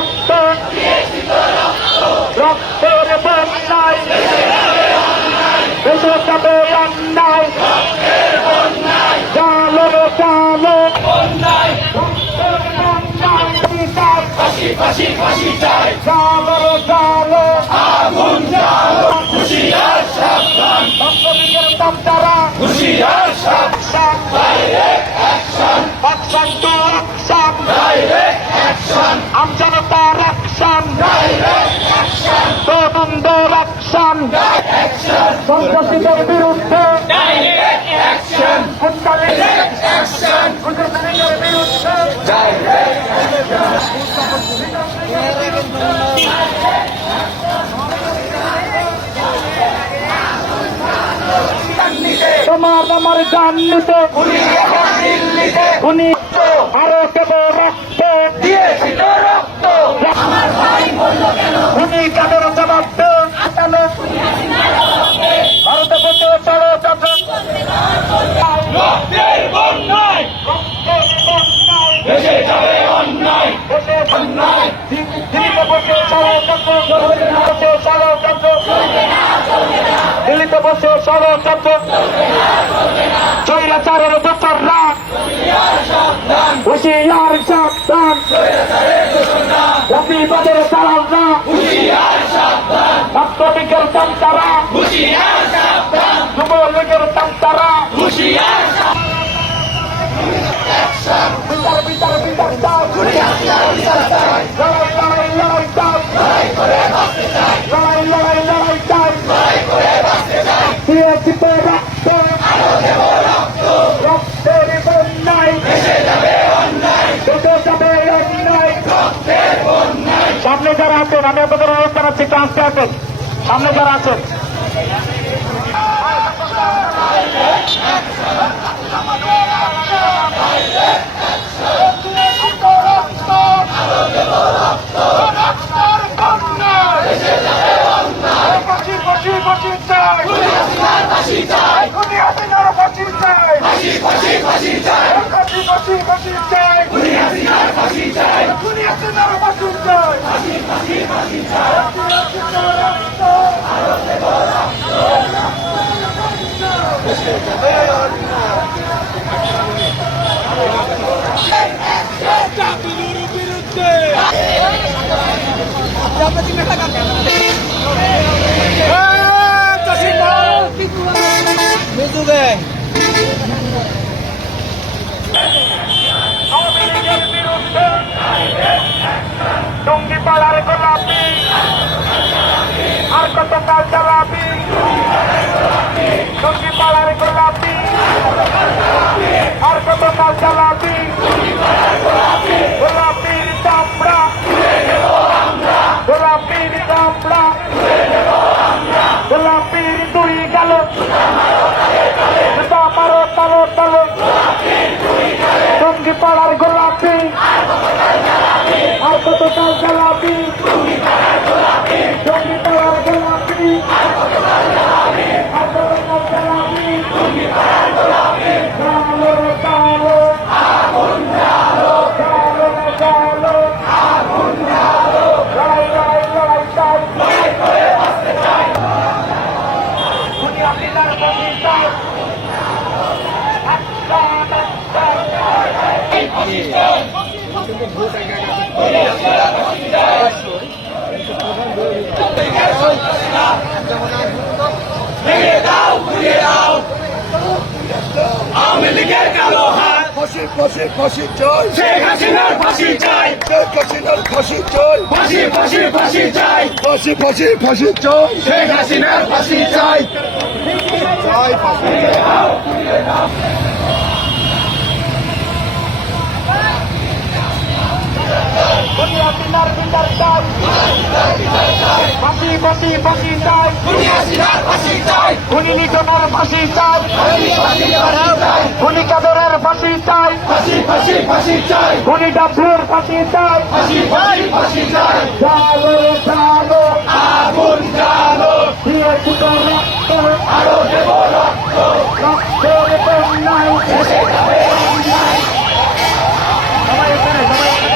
রক্ত রক্তের বন্যায় দেশে যাবে অন্যায় জালো রে জালো ফাঁসি ফাঁসি ফাঁসি চাই জালো রে জালো আগুন জ্বালো হুঁশিয়ার সাবধান বাস্তবিকের দপ্তরা হুঁশিয়ার সাবধান direct action action to action direct action আমজনতার অ্যাকশন ডাইরেক্ট অ্যাকশন তদন্তের অ্যাকশন অ্যাকশন সন্ত্রাসীদের বিরুদ্ধে ডাইরেক্ট অ্যাকশন ডাইরেক্ট অ্যাকশন বিরুদ্ধে তোমার আমার জান নিতে উনি আরো দেব রক্ত দিয়েছি তো রক্ত উনি কাদের জবাব দেন ভারতে বসে ষড়যন্ত্র রক্তের বন্যায় ভেসে যাবে অন্যায় অন্যায় দিল্লিতে বসে ষড়যন্ত্র দিল্লিতে বসে ষড়যন্ত্র স্বৈরাচারের দোসররা হুঁশিয়ার সাবধান প্রতিবাদের চালানরা হুঁশিয়ার সাবধান ছাত্রলীগের তান্তারা হুঁশিয়ার সাবধান যুবলীগের তান্তারা হুঁশিয়ার বিচার বিচার বিচার চাই লড়াই লড়াই লড়াই চাই লড়াই লড়াই লড়াই চাই দিয়েছি তো রক্ত রক্তের বন্যায় দেশে যাবে অন্যায় সামনে যারা আছেন আমি আপনাদের অনুরোধ জানাচ্ছি ট্রান্সফার আছেন সামনে যারা আছেন ফাঁসি চাই ফাঁসি ফাঁসি ফাঁসি চাই হাসিনার ফাঁসি চাই ফাঁসি ফাঁসি ফাঁসি চাই টঙ্গি পাড়ার গোলাপি আর কত কাল চালাবি টঙ্গি পাড়ার গোলাপি আর কত কাল চালাবি গোলাপির চামড়া গোলাপির চামড়া গোলাপির দুই গেল মারো তালো তালো টঙ্গি পাড়ার গোলাপি আর কত কাল চালাবি টঙ্গি পাড়ার গোলাপি আর কত কাল চালাবি জালো রে জালো লড়াই লড়াই লড়াই চাই দুনিয়া বিদার বমি চাই ভেঙে দাও ঘুরিয়ে দাও আওয়ামী লীগের কালো হাত ফাঁসি ফাঁসি ফাঁসি চাই শেখ হাসিনার ফাঁসি চাই শেখ হাসিনার ফাঁসি চাই ফাঁসি ফাঁসি ফাঁসি চাই ফাঁসি ফাঁসি ফাঁসি চাই শেখ হাসিনার ফাঁসি চাই চাই ফাঁসি দুনিয়া বিদার বিদার চাই ফাঁসি ফাঁসি ফাঁসি চাই হাসিনার ফাঁসি চাই খুনি লিটনের ফাঁসি চাই চাই খুনি কাদরের ফাঁসি চাই ফাঁসি ফাঁসি ফাঁসি চাই খুনি ডাবলুর ফাঁসি চাই ফাঁসি ফাঁসি ফাঁসি চাই জালো রে জালো আগুন জ্বালো দিয়েছি তো রক্ত আরো দেব রক্ত রক্তের বন্যায় ভেসে যাবে অন্যায় সবাই এখানে সবাই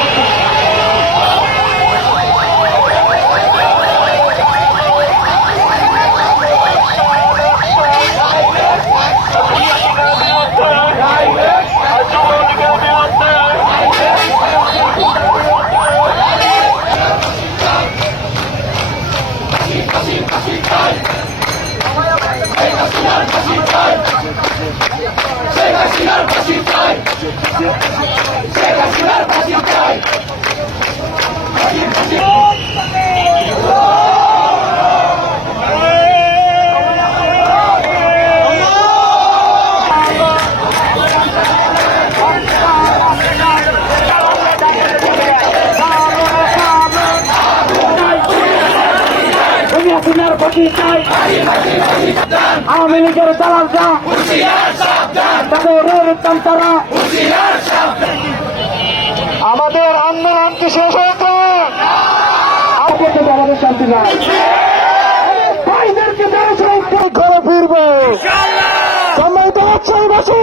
ফাঁসি চাই আওয়ামী লীগের দালালরা তাদের তারা আমাদের আন্দোলন কি শেষ হয়েছে আমাদের শান্তি নাই ভাইদেরকে ঘরে ফিরবে সম্মানিত বাসী